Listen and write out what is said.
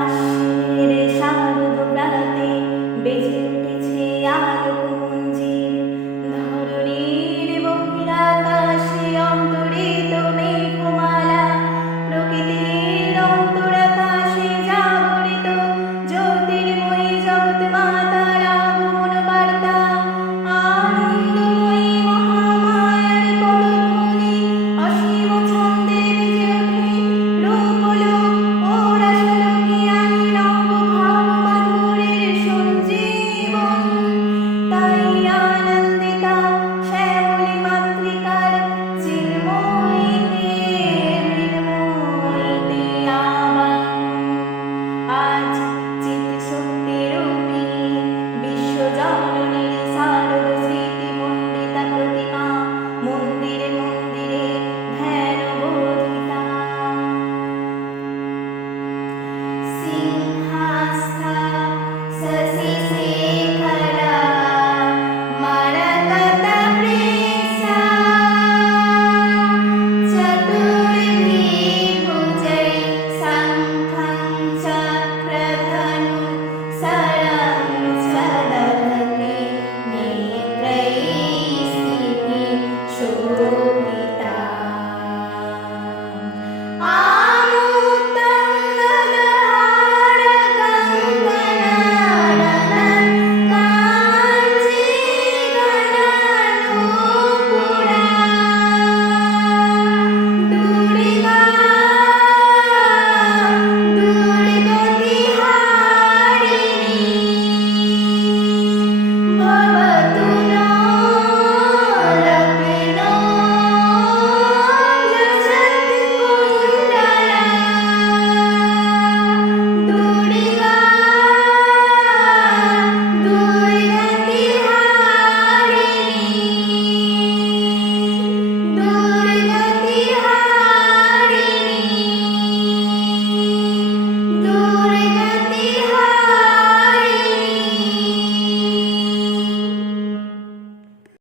আশ্বিনের শারদ প্রাতে বেজে উঠেছে আলোক মঞ্জির। ধরণীর বহিরাকাশে অন্তরিত মেঘমালা, প্রকৃতির অন্তরাকাশে জাগরিত জ্যোতির্ময়ী জগৎ মাতার আগমন বার্তা। আনন্দময়ী মহামায়ার পদধ্বনি অসীম ছন্দে বেজে ওঠে। রূপলোক ও রসলোকে আনি নব ভাব মাধুরীর সঞ্জীবন। তাই আনন্দিতা শ্যামলী মাতৃকার চিন্ময়ীতে মৃন্ময়ীতে আবাহন। আজ চিৎশক্তি রূপিণী বিশ্বজননীর শারদ স্মৃতিমণ্ডিতা প্রতিমা মন্দিরে মন্দিরে ধ্যান বোধিতা।